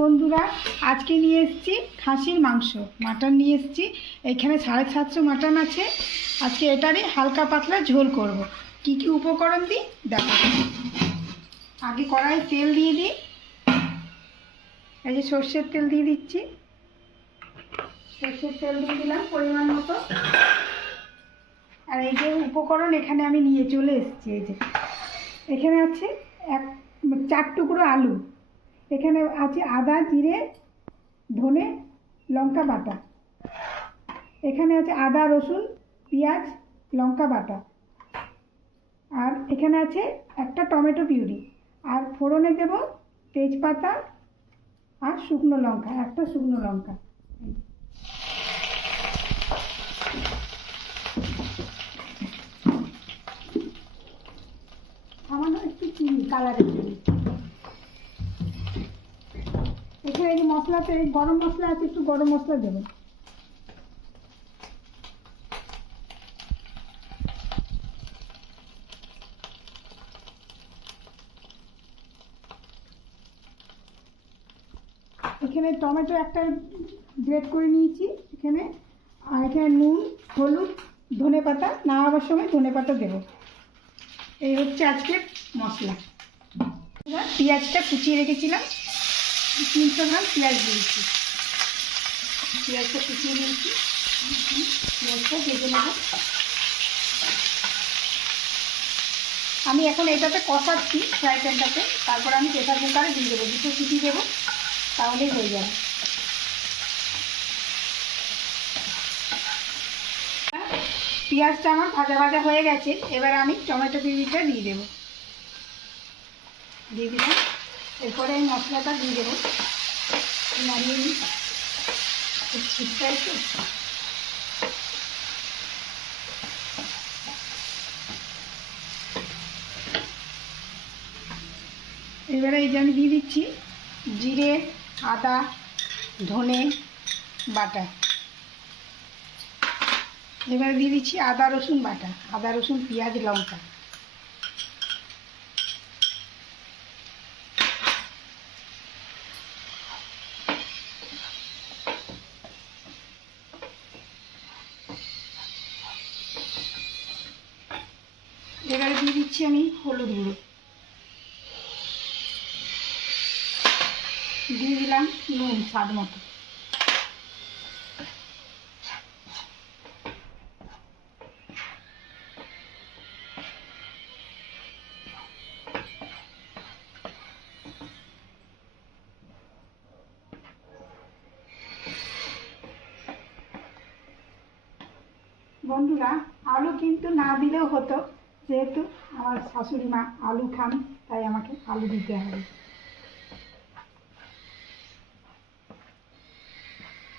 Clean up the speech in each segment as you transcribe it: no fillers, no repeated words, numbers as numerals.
বন্ধুরা, আজকে নিয়ে এসেছি খাসির মাংস, মাটন নিয়ে এসেছি। এখানে 750 মাটন আছে। আজকে এটারই হালকা পাতলা ঝোল করব। কি কি উপকরণ দিই দেখো। আগে কড়াই তেল দিয়ে দিই। এই যে সর্ষের তেল দিয়ে দিচ্ছি। সর্ষের তেল দিয়ে দিলাম পরিমাণ মতো। আর এই যে উপকরণ এখানে আমি নিয়ে চলে এসেছি। এই যে এখানে আছে 4 টুকরো আলু, এখানে আছে আদা জিরে ধনে লঙ্কা বাটা, এখানে আছে আদা রসুন পেঁয়াজ লঙ্কা বাটা, আর এখানে আছে একটা টমেটো পিউরি। আর ফোড়নে দেব তেজপাতা আর শুকনো লঙ্কা, একটা শুকনো লঙ্কা। সামান্য একটু চিনি কালারের জন্য। এখানে এই মশলাতে গরম মশলা আছে, একটু গরম মশলা দেবো। এখানে টমেটো একটা গ্রেট করে নিয়েছি এখানে। আর এখানে নুন হলুদ ধনে পাতা, নামাবার সময় ধনে পাতা দেবো। এই হচ্ছে আজকের মশলা। পেঁয়াজটা কুচিয়ে রেখেছিলাম, 300 গ্রাম পেঁয়াজ দিয়েছি। পেঁয়াজটা কুচিয়ে নিয়েছি, পেঁয়াজটা ভেজে নেব। আমি এখন এটাতে কষাচ্ছি ফ্রাই প্যানটাতে, তারপর আমি প্রেসার কুকারে দিয়ে দেবো, 2 সিটি দেবো, তাহলেই হয়ে যাবে। পেঁয়াজটা আমার ভাজা ভাজা হয়ে গেছে। এবার আমি টমেটো পিউরিটা দিয়ে দেবো, দিয়ে দিলাম। এরপরে এই মশলাটা দিয়ে দেবো, নাড়িয়ে নিই। শীতটা একটু এবারে এই যে আমি দিয়ে দিচ্ছি জিরে আদা ধনে বাটা। এবারে দিয়ে দিচ্ছি আদা রসুন বাটা, আদা রসুন পেঁয়াজ লঙ্কা। এবারে দিয়ে দিচ্ছি আমি হলুদ গুঁড়ো, দিয়ে দিলাম নুন স্বাদ মতো। বন্ধুরা, আলু কিন্তু না দিলেও হতো, যেহেতু আমার শাশুড়ি মা আলু খান, তাই আমাকে আলু দিতে হবে।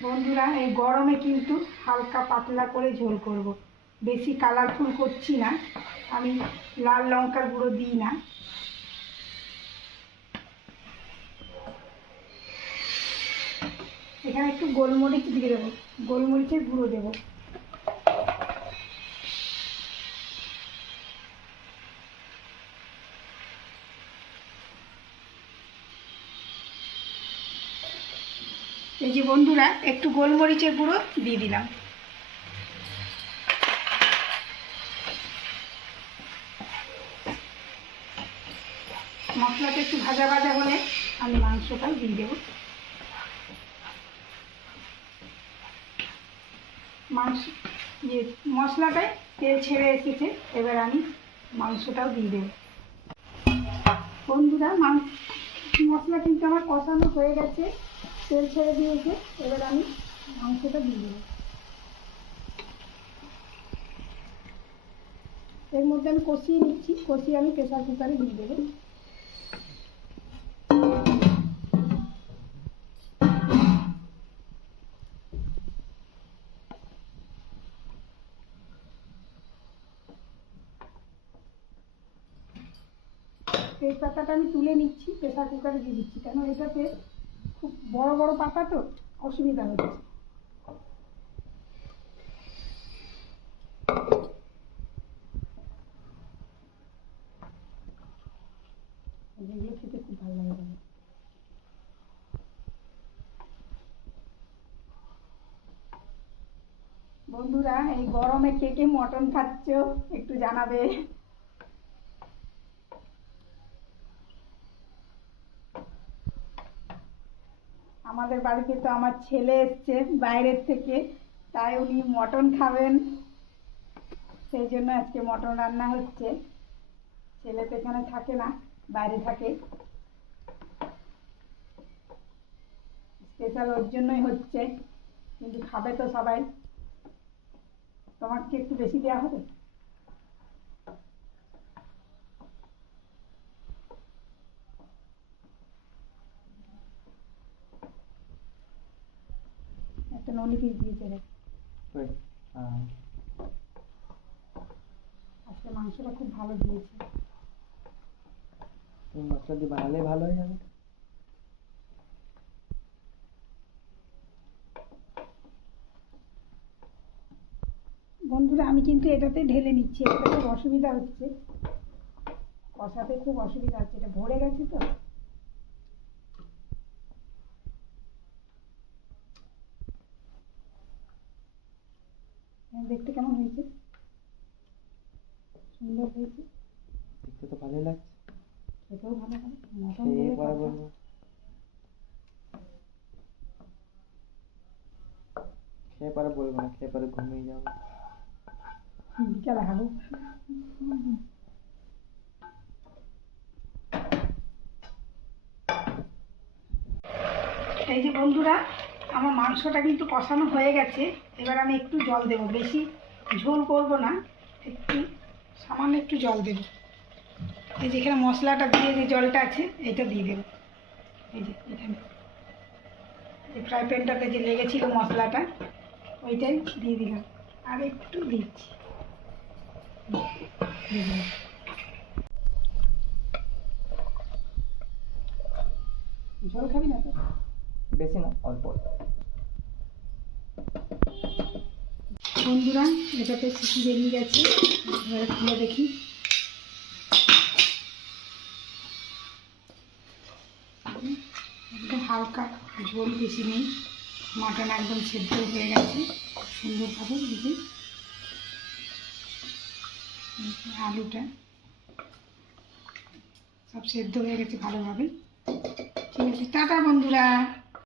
বন্ধুরা, এই গরমে কিন্তু হালকা পাতলা করে ঝোল করব, বেশি কালারফুল করছি না। আমি লাল লঙ্কার গুঁড়ো দিই না। এখানে একটু গোলমরিচ দিয়ে দেবো, গোলমরিচের গুঁড়ো দেবো। এই যে বন্ধুরা, একটু গোলমরিচের গুঁড়ো দিয়ে দিলাম। মশলাটা একটু ভাজা ভাজা হলে আমি মাংসটাও দিয়ে দেবো। মশলাটায় তেল ছেড়ে এসেছে, এবার আমি মাংসটাও দিয়ে দেবো। বন্ধুরা, মশলা কিন্তু আমার কষানো হয়ে গেছে, তেল ছেড়ে দিয়েছে। এবার আমি মাংসটা দিয়ে দেবো। এর মধ্যে আমি কষিয়ে নিচ্ছি, কষিয়ে আমি প্রেসার কুকারে দিয়ে দেবো। এই পাতাটা আমি তুলে নিচ্ছি, প্রেসার কুকারে দিয়ে দিচ্ছি, কেন এটাতে খুব বড় বড় পাতা তো অসুবিধা হচ্ছে। যেগুলো খেতে খুব ভালো লাগে। বন্ধুরা এই গরমে কে কে মটন খাচ্ছ একটু জানাবে। আমাদের বাড়িতে তো আমার ছেলে এসছে বাইরের থেকে, তাই উনি মটন খাবেন, সেই জন্য আজকে মটন রান্না হচ্ছে। ছেলে তো এখানে থাকে না, বাইরে থাকে, স্পেশাল ওর জন্যই হচ্ছে, কিন্তু খাবে তো সবাই। তোমাকে একটু বেশি দেওয়া হবে? একটা নলি পিস দিয়েছে রে। আজকে মাংসটা খুব ভালো দিয়েছে। মশলা দিয়ে বানালে ভালো হয়ে যাবে। বন্ধুরা আমি কিন্তু এটাতে ঢেলে নিচ্ছি, এটাতে খুব অসুবিধা হচ্ছে, কষাতে খুব অসুবিধা হচ্ছে, এটা ভরে গেছে তো। দেখতে কেমন হয়েছে? সুন্দর হয়েছে, দেখতে তো ভালোই লাগছে, খেতেও ভালো হবে। মটন খেয়ে বলে পরে কথা। বলবো, খেয়ে পরে বলবো না, খেয়ে পরে ঘুমিয়ে যাবো। বিকালে খাবো। এই যে বন্ধুরা আমার মাংসটা কিন্তু কষানো হয়ে গেছে, এবার আমি একটু জল দেব, বেশি ঝোল করব না, একটু সামান্য একটু জল দেব। এই যেখানে মশলাটা দিয়ে যে জলটা আছে এইটা দিয়ে দেব, এই যে এখানে এই ফ্রাই প্যানটাতে যে লেগেছিল মশলাটা ওইটাই দিয়ে দিলাম, আর একটু দিচ্ছি, দিয়ে দিলাম। ঝোল খাবি না তো? বেশি না, অল্প অল্প। বন্ধুরা এটাতে সিটি বেরিয়ে গেছে, এবারে খুলে দেখি। একদম হালকা ঝোল, বেশি নেই, মাটন একদম সেদ্ধ হয়ে গেছে সুন্দরভাবে। দেখি আলুটা সব সেদ্ধ হয়ে গেছে ভালোভাবে। ঠিক আছে, টাটা বন্ধুরা।